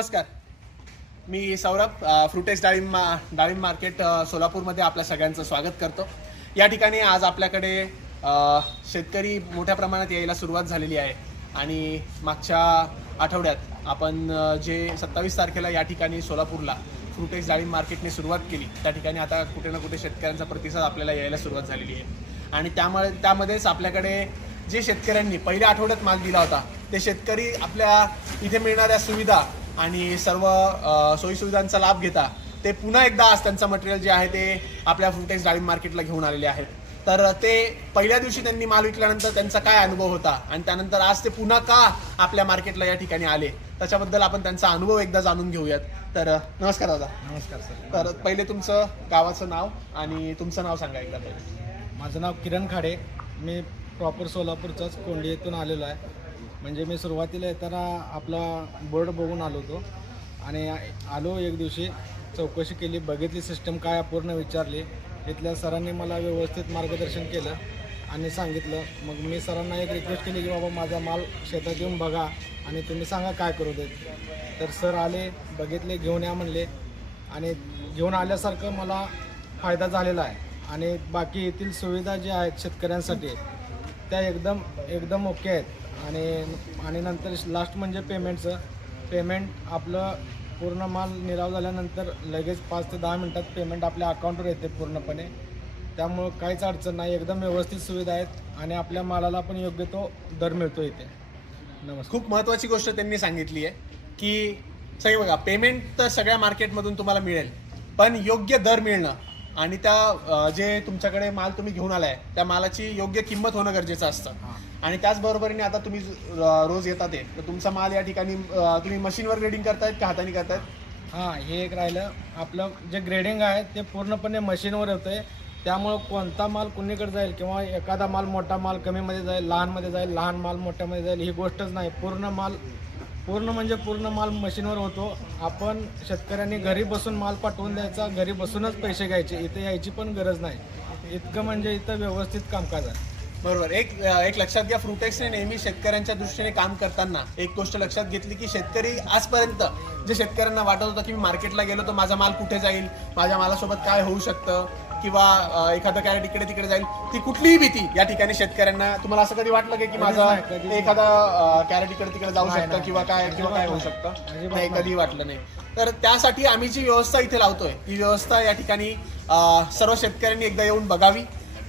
नमस्कार. मी सौरभ फ्रुटेस डाळिंब मा- डाळिंब मार्केट सोलापूरमध्ये आपल्या सगळ्यांचं स्वागत करतो. या ठिकाणी आज आपल्याकडे शेतकरी मोठ्या प्रमाणात यायला सुरुवात झालेली आहे. आणि मागच्या आठवड्यात आपण जे सत्तावीस तारखेला या ठिकाणी सोलापूरला फ्रुटेस डाळिंब मार्केटने सुरुवात केली त्या ठिकाणी आता कुठे ना कुठे शेतकऱ्यांचा प्रतिसाद आपल्याला यायला सुरुवात झालेली आहे. आणि त्यामुळे त्यामध्येच आपल्याकडे जे शेतकऱ्यांनी पहिल्या आठवड्यात माल दिला होता ते शेतकरी आपल्या इथे मिळणाऱ्या सुविधा आणि सर्व सोयीसुविधांचा लाभ घेता ते पुन्हा एकदा आज त्यांचं मटेरियल जे आहे ते आपल्या फ्रुटेक्स डाळिंब मार्केटला घेऊन आलेले आहेत. तर ते पहिल्या दिवशी त्यांनी माल विकल्यानंतर त्यांचा काय अनुभव होता आणि त्यानंतर आज ते पुन्हा का आपल्या मार्केटला या ठिकाणी आले त्याच्याबद्दल आपण त्यांचा अनुभव एकदा जाणून घेऊयात. तर नमस्कार दादा. नमस्कार सर. तर पहिले तुमचं गावाचं नाव आणि तुमचं नाव सांगा एकदा पहिले. माझं नाव किरण खाडे. मी प्रॉपर सोलापूरचाच कोंडी येथून आलेलो आहे. म्हणजे मी सुरुवातीला येताना आपला बोर्ड बघून आलो होतो. आणि आलो एक दिवशी चौकशी केली बघितली सिस्टम काय अपूर्ण पूर्ण विचारली. इथल्या सरांनी मला व्यवस्थित मार्गदर्शन केलं आणि सांगितलं. मग मी सरांना एक रिक्वेस्ट केली की बाबा माझा माल शेतात येऊन बघा आणि तुम्ही सांगा काय करू देत. तर सर आले बघितले घेऊन या म्हणले. आणि घेऊन आल्यासारखं मला फायदा झालेला आहे. आणि बाकी येथील सुविधा ज्या आहेत शेतकऱ्यांसाठी त्या एकदम एकदम ओके आहेत. आणि आणि नंतर लास्ट म्हणजे पेमेंटचं पेमेंट आपलं पूर्ण माल निराव झाल्यानंतर लगेच पाच ते दहा मिनटात पेमेंट आपल्या अकाउंटवर येते पूर्णपणे. त्यामुळं काहीच अडचण नाही. एकदम व्यवस्थित सुविधा आहेत आणि आपल्या मालाला पण योग्य तो दर मिळतो इथे. नमस्कार. खूप महत्वाची गोष्ट त्यांनी सांगितली आहे की सगळे बघा पेमेंट तर सगळ्या मार्केटमधून तुम्हाला मिळेल पण योग्य दर मिळणं आणि त्या जे तुमच्याकडे माल तुम्ही घेऊन आलाय त्या मालाची योग्य किंमत होणं गरजेचं असतं. आणि त्याचबरोबरीने आता तुम्ही रोज येतात तर तुमचा माल या ठिकाणी तुम्ही मशीनवर ग्रेडिंग करतायत का हाताने करतायत? हां हे एक राहिलं. आपलं जे ग्रेडिंग आहे ते पूर्णपणे मशीनवर होतंय त्यामुळं कोणता माल कुणीकडे जाईल किंवा एखादा माल मोठा माल कमीमध्ये जाईल लहानमध्ये जाईल लहान माल मोठ्यामध्ये जाईल ही गोष्टच नाही. पूर्ण माल पूर्ण म्हणजे पूर्ण माल मशीनवर होतो. आपण शेतकऱ्यांनी घरी बसून माल पाठवून द्यायचा घरी बसूनच पैसे घ्यायचे इथे यायची पण गरज नाही. इतकं म्हणजे इथं व्यवस्थित कामकाज आहे. बरोबर. एक एक लक्षात घ्या फ्रुटेक्सने नेहमी शेतकऱ्यांच्या दृष्टीने काम करताना. एक गोष्ट लक्षात घेतली की शेतकरी आजपर्यंत जे शेतकऱ्यांना वाटत होतं की मी मार्केटला गेलो तर माझा माल कुठे जाईल? माझ्या मालासोबत काय होऊ शकतं? किंवा एखादं कॅरेट इकडे तिकडे जाईल ती कुठलीही भीती या ठिकाणी शेतकऱ्यांना तुम्हाला असं कधी वाटलं का माझा. एखादा कॅरेट इकडे तिकडे जाऊ शकतं. किंवा काय किंवा काय होऊ शकतं नाही. कधी वाटलं नाही तर त्यासाठी आम्ही जी व्यवस्था इथे लावतोय ती व्यवस्था या ठिकाणी सर्व शेतकऱ्यांनी एकदा येऊन बघावी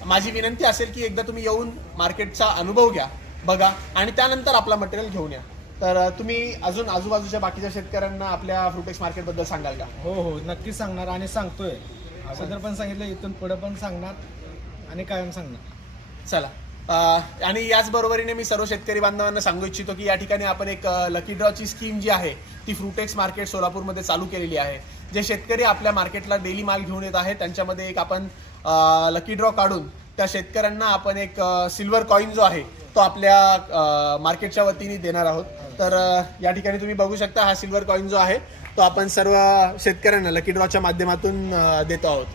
माझी विनंती असेल की एकदा तुम्ही येऊन मार्केटचा अनुभव घ्या बघा आणि त्यानंतर आपला मटेरियल घेऊन या तर तुम्ही अजून आजूबाजूच्या बाकीच्या शेतकऱ्यांना आपल्या फ्रुटेक्स मार्केटबद्दल सांगाल का हो हो नक्कीच सांगणार आणि सांगतोय सदर पण सांगितलं इथून पुढं पण सांगणार आणि कायम सांगणार. चला. अं, आणि याच बरोबरीने मी सर्व शेतकरी बांधवांना सांगू इच्छितो की या ठिकाणी आपण एक लकी ड्रॉची स्कीम जी आहे ती फ्रुटेक्स मार्केट सोलापूरमध्ये चालू केलेली आहे. जे शेतकरी आपल्या मार्केटला डेली माल घेऊन येत आहे त्यांच्यामध्ये एक आपण लकी ड्रॉ काढून त्या शेतकऱ्यांना आपण एक सिल्वर कॉईन जो आहे तो आपल्या अं, मार्केटच्या वतीने देणार आहोत. तर या ठिकाणी तुम्ही बघू शकता हा सिल्वर कॉईन जो आहे तो आपण सर्व शेतकऱ्यांना लकी ड्रॉच्या माध्यमातून देतो आहोत.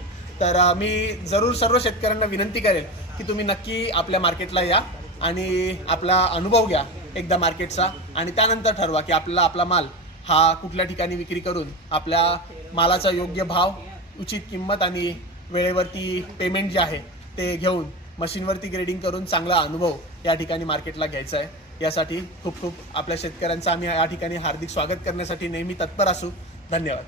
तर मी जरूर सर्व शेतकऱ्यांना विनंती करेल की तुम्ही नक्की आपल्या मार्केटला या आणि आपला अनुभव घ्या एकदा मार्केटचा आणि त्यानंतर ठरवा की आपला आपला माल हा कुठल्या ठिकाणी विक्री करून आपल्या मालाचा योग्य भाव उचित किंमत आणि वेळेवरती पेमेंट जे आहे ते घेऊन मशीनवरती ग्रेडिंग करून चांगला अनुभव या ठिकाणी मार्केटला घ्यायचा आहे. यासाठी खूप खूप आपल्या शेतकऱ्यांचं आम्ही या ठिकाणी हार्दिक स्वागत करण्यासाठी नेहमी तत्पर असू. धन्यवाद.